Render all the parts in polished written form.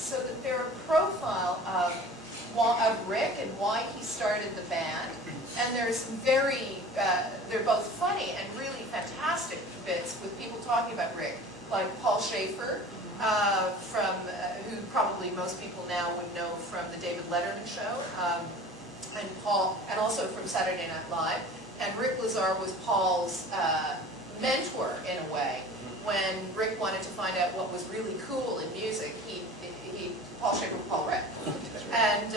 so that they're a profile of Rick and why he started the band. And there's they're both funny and really fantastic bits with people talking about Rick, like Paul Schaefer, who probably most people now would know from the David Letterman show, and also from Saturday Night Live. And Rick Lazar was Paul's mentor in a way. When Rick wanted to find out what was really cool in music, Paul Schaefer, Paul Rick. And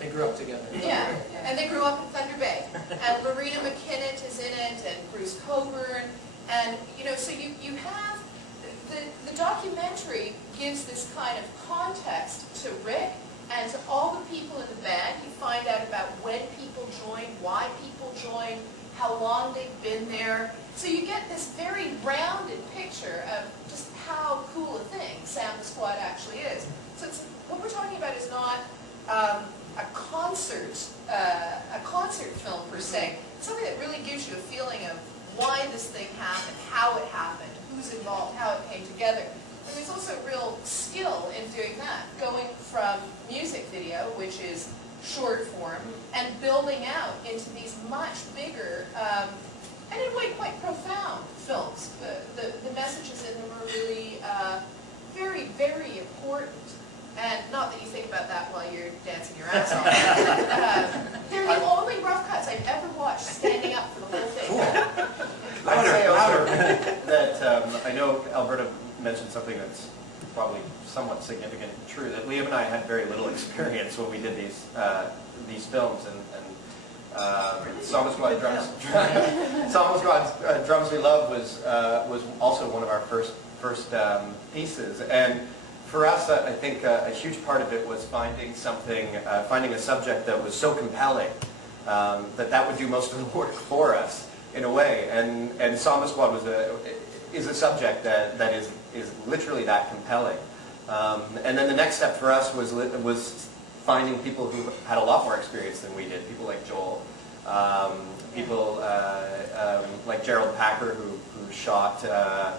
they grew up together. Yeah, and they grew up in Thunder Bay. And Lorena McKinnon is in it, and Bruce Cockburn, and so you have the documentary gives this kind of context to Rick and to all the people in the band. You find out about when people join, why people join, how long they've been there. So you get this very rounded picture of just how cool a thing Samba Squad actually is. So what we're talking about is not a concert film per se. It's something that really gives you a feeling of why this thing happened, how it happened, who's involved, how it came together. And there's also real skill in doing that, going from music video, which is short form, and building out into these much bigger, and in a way quite profound films. The messages in them are really very, very important. And not that you think about that while you're dancing your ass off. They're the only rough cuts I've ever watched standing up for the whole thing. Cool. I'd say also that I know Alberta mentioned something that's probably somewhat significant and true, that Liam and I had very little experience when we did these films, and Samba Squad Drums We Love was also one of our first pieces. And for us, I think a huge part of it was finding a subject that was so compelling that would do most of the work for us in a way. And Samba Squad is a subject that is literally that compelling. And then the next step for us was finding people who had a lot more experience than we did. People like Joel, people like Gerald Packer, who shot the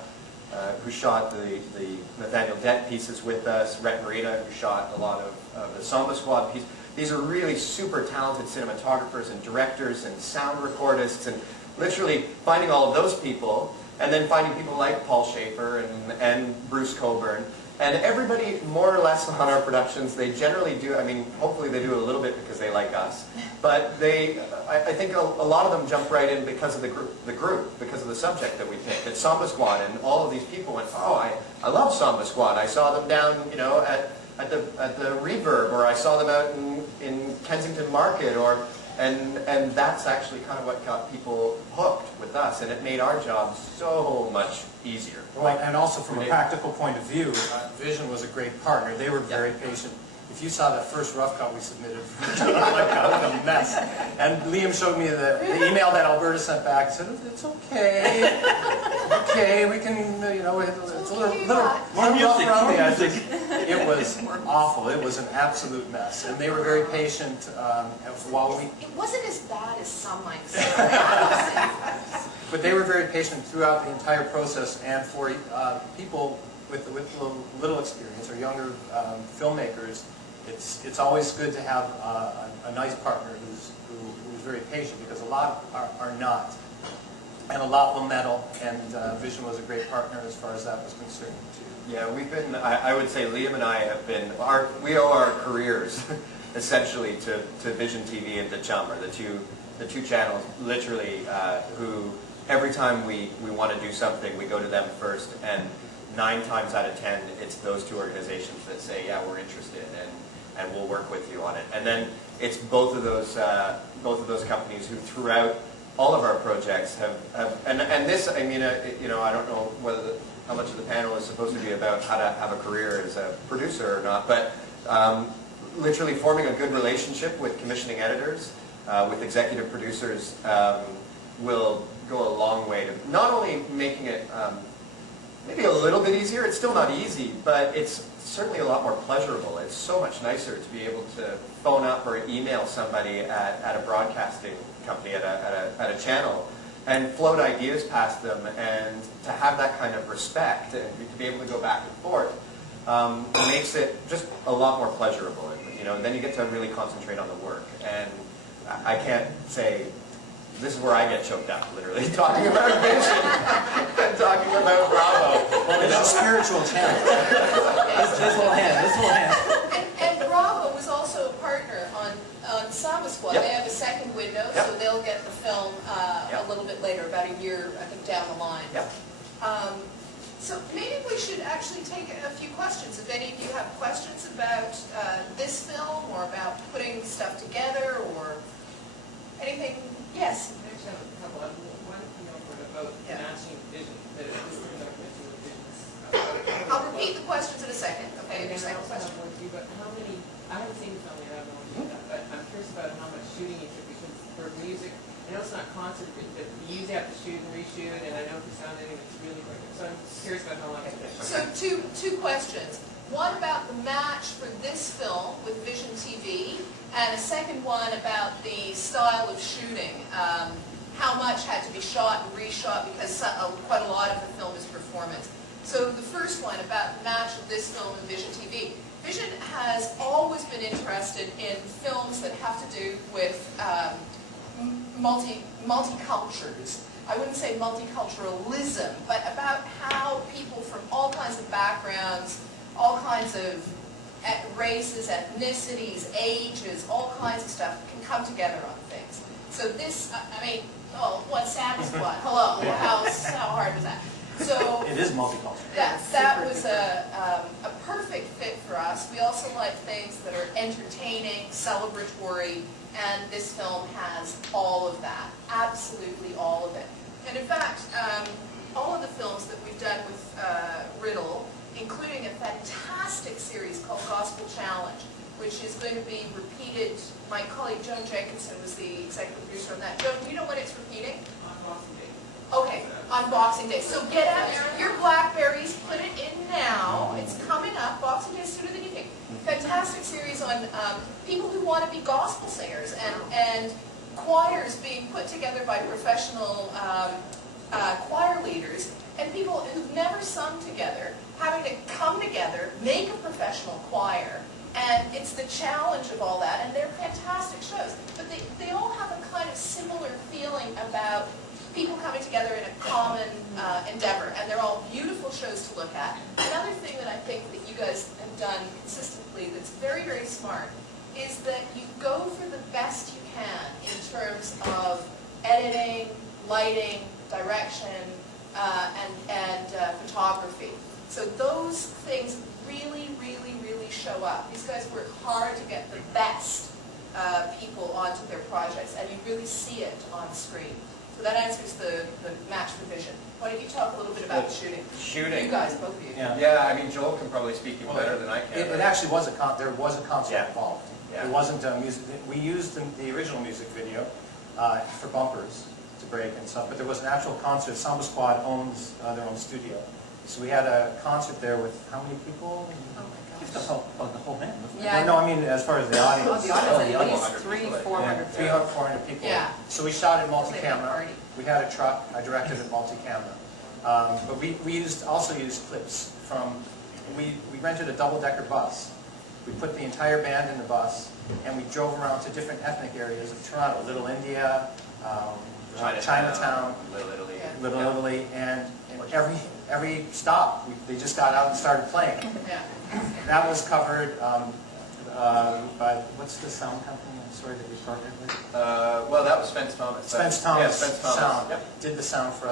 Nathaniel Dent pieces with us, Rhett Marina, who shot a lot of the Samba Squad pieces. These are really super talented cinematographers and directors and sound recordists, and literally finding all of those people, and then finding people like Paul Schaefer and Bruce Cockburn. And everybody, more or less, on our productions, they generally do, I mean, hopefully they do a little bit because they like us, but I think a lot of them jump right in because of the group, because of the subject that we picked. It's Samba Squad, and all of these people went, oh, I love Samba Squad. I saw them down, at the Reverb, or I saw them out in Kensington Market, and that's actually kind of what got people hooked with us, and it made our job so much easier. Well, and also from a practical point of view, Vision was a great partner. They were very patient. If you saw that first rough cut we submitted, oh my God, what a mess. And Liam showed me the email that Alberta sent back. Said, it's okay, okay, we can, it's a little rough around the edges. It was awful. It was an absolute mess. And they were very patient while we... It wasn't as bad as some might say. But they were very patient throughout the entire process, and for people with little experience or younger filmmakers, it's always good to have a nice partner who's very patient, because a lot are not, and a lot will meddle. And Vision was a great partner as far as that was concerned too. Yeah, we've been. I would say Liam and I have been. We owe our careers essentially to Vision TV and to Chum, or the two channels, literally, who every time we want to do something, we go to them first, and 9 times out of 10, it's those two organizations that say, yeah, we're interested, and we'll work with you on it. And then it's both of those companies who, throughout all of our projects, have and this, I mean, I don't know how much of the panel is supposed to be about how to have a career as a producer or not, but literally forming a good relationship with commissioning editors, with executive producers, will go a long way to not only making it maybe a little bit easier. It's still not easy, but it's certainly a lot more pleasurable. It's so much nicer to be able to phone up or email somebody at a broadcasting company, at a channel, and float ideas past them, and to have that kind of respect and to be able to go back and forth. makes it just a lot more pleasurable. You know, and then you get to really concentrate on the work. And I can't say, this is where I get choked up, literally, talking about vision and talking about Bravo. Well, it's a spiritual channel. This little hand. And Bravo was also a partner on Samba Squad. Yep. They have a second window, Yep. so they'll get the film Yep. a little bit later, about a year, I think, down the line. Yep. So maybe we should actually take a few questions. If any of you have questions about this film or about putting stuff together or anything, yes? I actually have a couple. One about matching vision. That this is going to mention the visions. I'll repeat the questions in a second. Okay, And your then I second also have question. one too, but how many, I haven't seen the film yet, I don't know what you did, but I'm curious about how much shooting you took, because for music, I know it's not concert, but you usually have to shoot and reshoot, and I know for sound editing it's really quick. So I'm curious about how long it takes. So two questions. One about the match for this film with Vision TV, and a second one about the style of shooting. How much had to be shot and reshot, because quite a lot of the film is performance. So the first one about the match of this film and Vision TV. Vision has always been interested in films that have to do with multicultures. I wouldn't say multiculturalism, but about how people from all kinds of backgrounds, all kinds of races, ethnicities, ages, all kinds of stuff can come together on things. So this, I mean, what Samba Squad? Hello, how hard was that? So It is multicultural. that was a perfect fit for us. We also like things that are entertaining, celebratory, and this film has all of that, absolutely all of it. And in fact, all of the films that we've done with Riddle, including a fantastic series called Gospel Challenge, which is going to be repeated. My colleague Joan Jenkinson was the executive producer on that. Joan, do you know when it's repeating? On Boxing Day. Okay, on Boxing Day. So get out your Blackberries, put it in now. It's coming up. Boxing Day is sooner than you think. Fantastic series on people who want to be gospel singers and choirs being put together by professional choir leaders and people who've never sung together having to come together, make a professional choir. And it's the challenge of all that, and they're fantastic shows. But they all have a kind of similar feeling about people coming together in a common endeavor, and they're all beautiful shows to look at. Another thing that I think that you guys have done consistently that's very, very smart is that you go for the best you can in terms of editing, lighting, direction, and photography. So those things really, really, really show up. These guys work hard to get the best people onto their projects, and you really see it on screen. So that answers the match for Vision. Why don't you talk a little bit about shooting? Shooting. You guys, both of you. Yeah, I mean, Joel can probably speak better than I can. It actually was there was a concert Yeah. involved. Yeah. It wasn't music. We used the original music video for bumpers to break and stuff, but there was an actual concert. Samba Squad owns their own studio. So we had a concert there with how many people? Oh my The whole band. Yeah. No, I mean as far as the audience. Oh, the audience, at least 100 300, people. 400. 300, 400 people. Yeah. So we shot it It's like a multi-camera. party. We had a truck. I directed it multi-camera. But we also used clips from, we rented a double-decker bus. We put the entire band in the bus, and we drove around to different ethnic areas of Toronto, Little India, Chinatown, Little Italy. Yeah. Little Italy, and every stop, they just got out and started playing. Yeah. That was covered by, what's the sound company, I'm sorry, that we partnered with? Well, that was Spence Thomas. Spence Thomas. Yeah, Spence Thomas. Sound. Yep. Did the sound for